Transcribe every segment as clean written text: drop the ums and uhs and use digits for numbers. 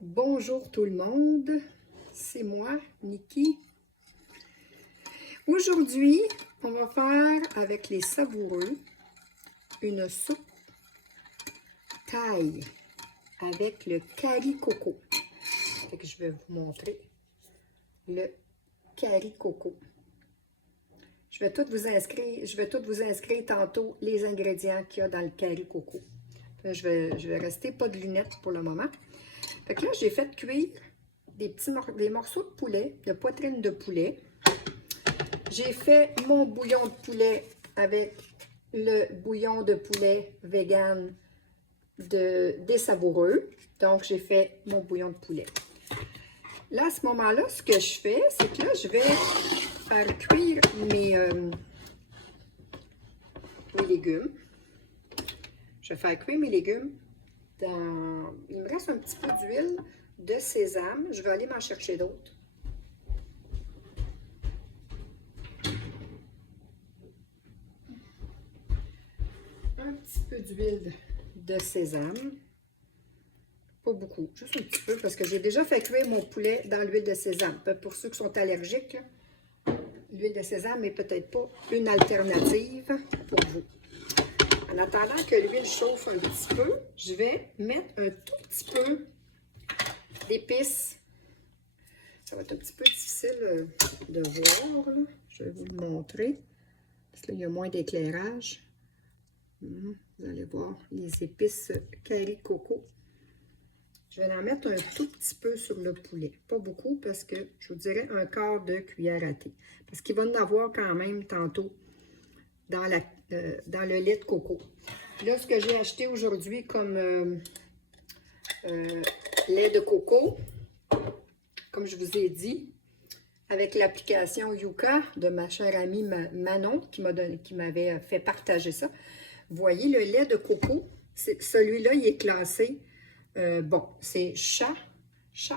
Bonjour tout le monde, c'est moi, Niki. Aujourd'hui, on va faire avec les savoureux une soupe thaï avec le curry coco. Fait que je vais vous montrer le curry coco. Je vais tout vous inscrire tantôt les ingrédients qu'il y a dans le curry coco. Je vais rester pas de lunettes pour le moment. Fait que là, j'ai fait cuire des morceaux de poulet, de poitrine de poulet. J'ai fait mon bouillon de poulet avec le bouillon de poulet vegan des Savoureux. Donc, j'ai fait mon bouillon de poulet. Là, à ce moment-là, ce que je fais, c'est que là, je vais faire cuire mes légumes. Je vais faire cuire mes légumes dans... Il me reste un petit peu d'huile de sésame. Je vais aller m'en chercher d'autres. Un petit peu d'huile de sésame. Pas beaucoup, juste un petit peu, parce que j'ai déjà fait cuire mon poulet dans l'huile de sésame. Pour ceux qui sont allergiques, l'huile de sésame n'est peut-être pas une alternative pour vous. En attendant que l'huile chauffe un petit peu, je vais mettre un tout petit peu d'épices. Ça va être un petit peu difficile de voir, là. Je vais vous le montrer, parce que là, il y a moins d'éclairage. Vous allez voir les épices curry coco. Je vais en mettre un tout petit peu sur le poulet. Pas beaucoup parce que je vous dirais un quart de cuillère à thé. Parce qu'il va en avoir quand même tantôt dans le lait de coco. Là, ce que j'ai acheté aujourd'hui comme lait de coco, comme je vous ai dit, avec l'application Yuka de ma chère amie Manon qui m'avait fait partager ça. Vous voyez, le lait de coco, celui-là, il est classé. Bon, c'est chai, je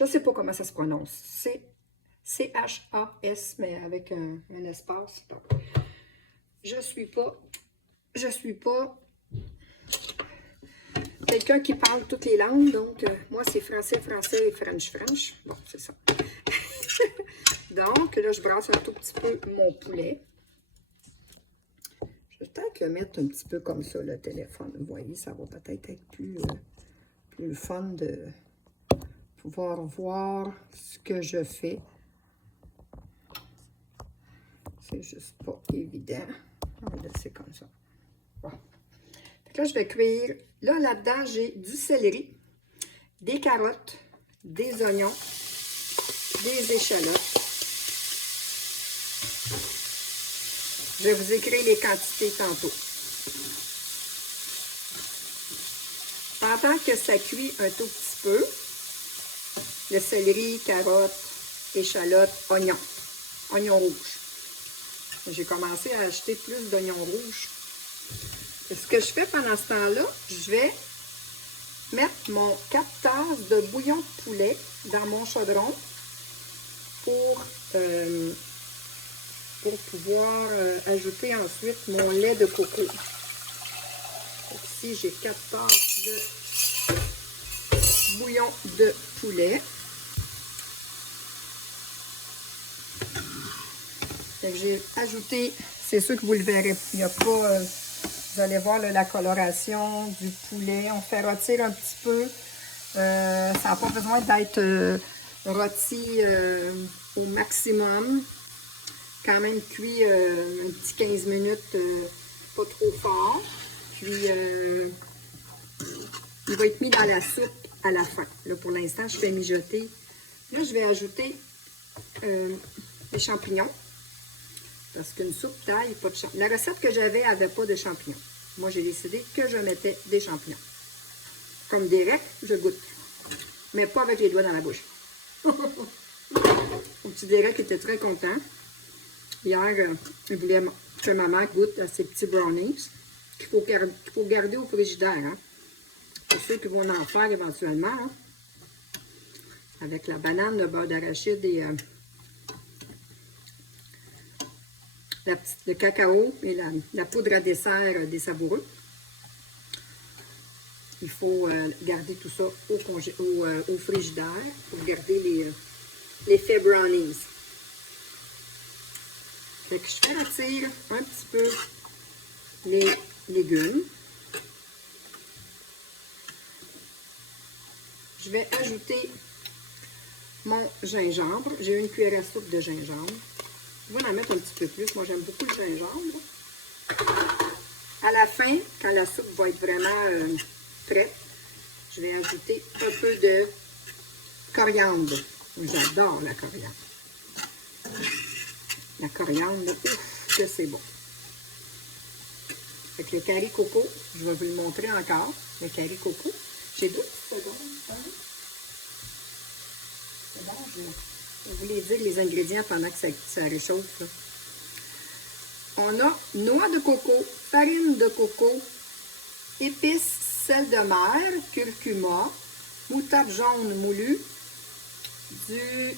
ne sais pas comment ça se prononce. C'est C-H-A-S, mais avec un espace. Donc, je suis pas quelqu'un qui parle toutes les langues, donc moi, c'est français et French. Bon, c'est ça. Donc, là, je brasse un tout petit peu mon poulet. Je vais peut-être le mettre un petit peu comme ça, le téléphone. Vous voyez, ça va peut-être être plus fun de pouvoir voir ce que je fais. C'est juste pas évident. On va laisser comme ça. Bon. Donc là, je vais cuire. Là, là-dedans, j'ai du céleri, des carottes, des oignons, des échalotes. Je vais vous écrire les quantités tantôt. Pendant que ça cuit un tout petit peu, le céleri, carottes, échalotes, oignons rouges. J'ai commencé à acheter plus d'oignons rouges. Et ce que je fais pendant ce temps-là, je vais mettre mon 4 tasses de bouillon de poulet dans mon chaudron pour pouvoir ajouter ensuite mon lait de coco. Donc ici, j'ai 4 tasses de bouillon de poulet. J'ai ajouté, c'est sûr que vous le verrez, il n'y a pas, vous allez voir là, la coloration du poulet. On fait rôtir un petit peu. Ça n'a pas besoin d'être rôti au maximum. Quand même cuit un petit 15 minutes, pas trop fort. Puis, il va être mis dans la soupe à la fin. Là, pour l'instant, je fais mijoter. Là, je vais ajouter les champignons. Parce qu'une soupe thaï, pas de champignons. La recette que j'avais n'avait pas de champignons. Moi, j'ai décidé que je mettais des champignons. Comme direct, je goûte. Mais pas avec les doigts dans la bouche. Mon petit Derek était très content. Hier, il voulait que ma mère goûte à ces petits brownies qu'il faut garder au frigidaire. Hein? Pour ceux qui vont en faire éventuellement. Hein? Avec la banane, le beurre d'arachide et le cacao et la poudre à dessert des Savoureux. il faut garder tout ça au frigidaire pour garder l'effet brownies. Fait que je fais rôtir un petit peu les légumes. Je vais ajouter mon gingembre. J'ai une cuillère à soupe de gingembre. Je vais en mettre un petit peu plus. Moi, j'aime beaucoup le gingembre. À la fin, quand la soupe va être vraiment prête, je vais ajouter un peu de coriandre. J'adore la coriandre. La coriandre, ouf, que c'est bon. Avec le curry coco, je vais vous le montrer encore. Le curry coco. J'ai 2 secondes. C'est bon, je vais vous les dire les ingrédients pendant que ça réchauffe. Là. On a noix de coco, farine de coco, épices, sel de mer, curcuma, moutarde jaune moulue, du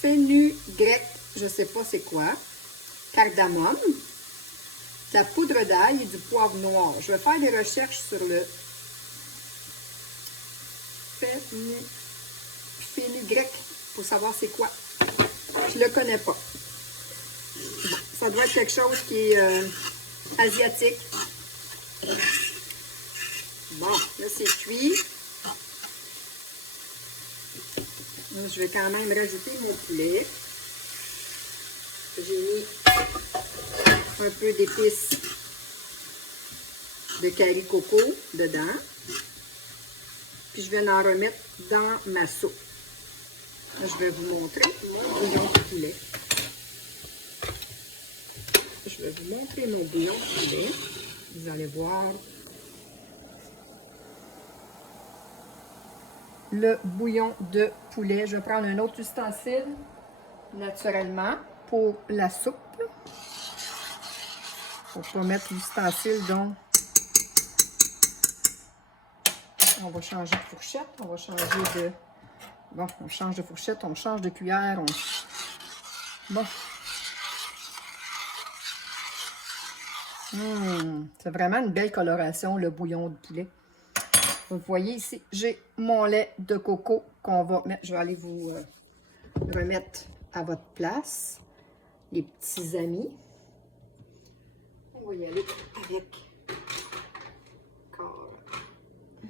fenugrec, je ne sais pas c'est quoi, cardamome, de la poudre d'ail et du poivre noir. Je vais faire des recherches sur le fenugrec pour savoir c'est quoi. Je ne le connais pas. Ça doit être quelque chose qui est asiatique. Bon, là c'est cuit. Là, je vais quand même rajouter mon poulet. J'ai mis un peu d'épices de curry coco dedans. Puis je vais en remettre dans ma soupe. Là, je vais vous montrer mon bouillon de poulet. Je vais vous montrer mon bouillon de poulet. Vous allez voir le bouillon de poulet. Je vais prendre un autre ustensile, naturellement, pour la soupe. Il ne faut pas mettre l'ustensile, donc on va changer de fourchette. On va changer de... Bon, on change de fourchette, on change de cuillère. Bon. C'est vraiment une belle coloration, le bouillon de poulet. Vous voyez ici, j'ai mon lait de coco qu'on va mettre. Je vais aller vous remettre à votre place, les petits amis. On va y aller avec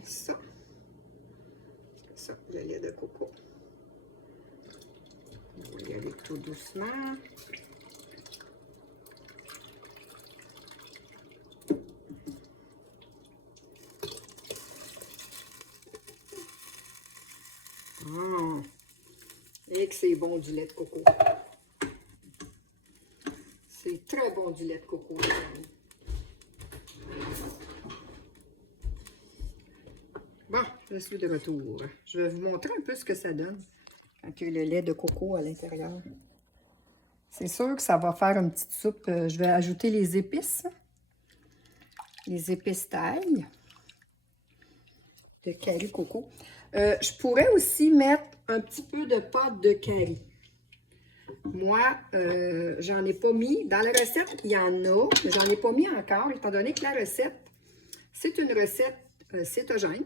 ça. Ça, le lait de coco. On va y aller tout doucement. Et que c'est bon du lait de coco. C'est très bon du lait de coco. Bon, je suis de retour. Je vais vous montrer un peu ce que ça donne quand il y a le lait de coco à l'intérieur. C'est sûr que ça va faire une petite soupe. Je vais ajouter les épices. Les épices d'ail de curry coco. Je pourrais aussi mettre un petit peu de pâte de curry. Moi, j'en ai pas mis. Dans la recette, il y en a, mais j'en ai pas mis encore, étant donné que la recette, c'est une recette cétogène,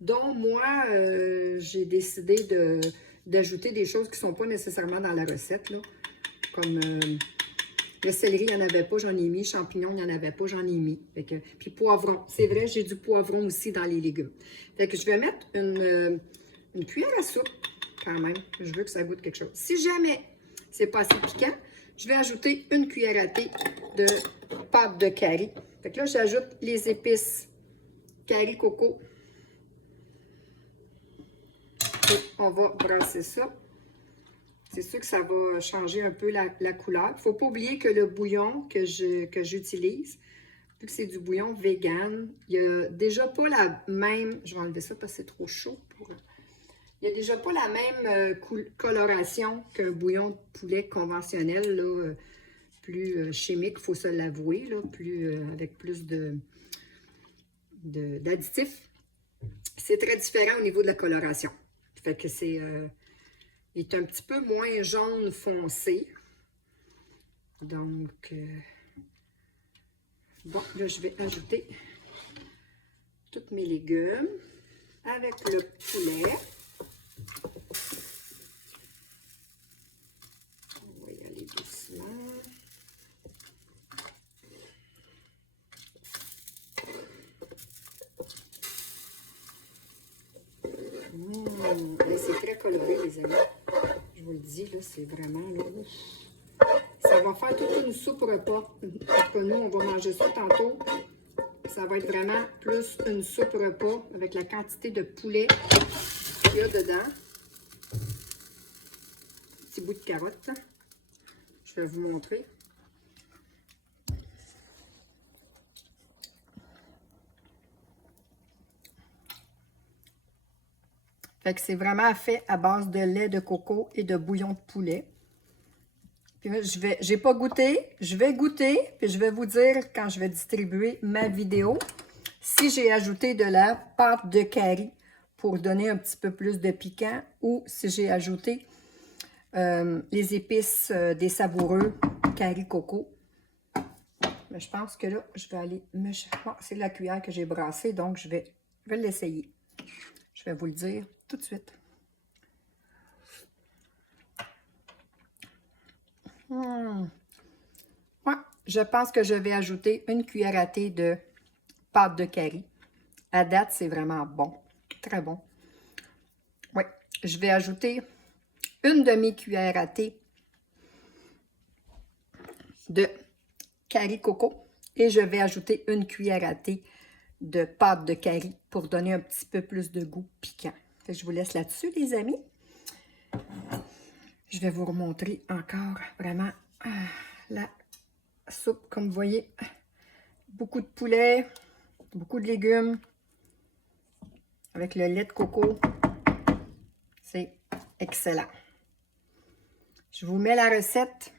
dont moi, j'ai décidé d'ajouter des choses qui ne sont pas nécessairement dans la recette, là, comme le céleri, il n'y en avait pas, j'en ai mis. Champignons, il n'y en avait pas, j'en ai mis. Puis poivron, c'est vrai, j'ai du poivron aussi dans les légumes. Fait que je vais mettre une cuillère à soupe, quand même. Je veux que ça goûte quelque chose. Si jamais c'est pas assez piquant, je vais ajouter une cuillère à thé de pâte de curry. Fait que là, j'ajoute les épices curry coco. Et on va brasser ça. C'est sûr que ça va changer un peu la couleur. Il ne faut pas oublier que le bouillon que j'utilise, vu que c'est du bouillon vegan, il n'y a déjà pas la même... Je vais enlever ça parce que c'est trop chaud. Il n'y a déjà pas la même coloration qu'un bouillon de poulet conventionnel, là, plus chimique, il faut se l'avouer, avec plus d'additifs. C'est très différent au niveau de la coloration. Fait que c'est... il est un petit peu moins jaune foncé. Donc, bon, là, je vais ajouter tous mes légumes avec le poulet. On va y aller doucement. C'est très coloré, les amis. Je vous le dis, là, c'est vraiment... Là, ça va faire toute une soupe repas. Entre nous, on va manger ça tantôt. Ça va être vraiment plus une soupe repas avec la quantité de poulet qu'il y a dedans. Petit bout de carotte. Je vais vous montrer. Fait que c'est vraiment fait à base de lait de coco et de bouillon de poulet. Puis là, j'ai pas goûté, je vais goûter, puis je vais vous dire quand je vais distribuer ma vidéo si j'ai ajouté de la pâte de curry pour donner un petit peu plus de piquant ou si j'ai ajouté les épices des savoureux curry coco. Mais je pense que là, je vais aller me... Oh, c'est la cuillère que j'ai brassée, donc je vais l'essayer. Je vais vous le dire tout de suite. Ouais, je pense que je vais ajouter une cuillère à thé de pâte de curry. À date, c'est vraiment bon. Très bon. Oui, je vais ajouter une demi-cuillère à thé de curry coco. Et je vais ajouter une cuillère à thé de pâte de curry pour donner un petit peu plus de goût piquant. Fait que je vous laisse là-dessus, les amis. Je vais vous remontrer encore vraiment la soupe. Comme vous voyez, beaucoup de poulet, beaucoup de légumes, avec le lait de coco. C'est excellent. Je vous mets la recette.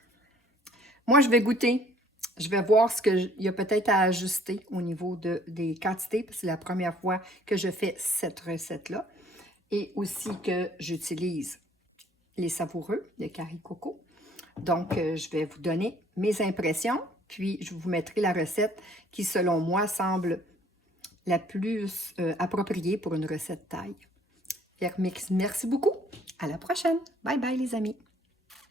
Moi, je vais goûter. Je vais voir ce qu'il y a peut-être à ajuster au niveau des quantités, parce que c'est la première fois que je fais cette recette-là. Et aussi que j'utilise les savoureux, le curry coco. Donc, je vais vous donner mes impressions, puis je vous mettrai la recette qui, selon moi, semble la plus appropriée pour une recette taille. Merci beaucoup. À la prochaine. Bye bye, les amis.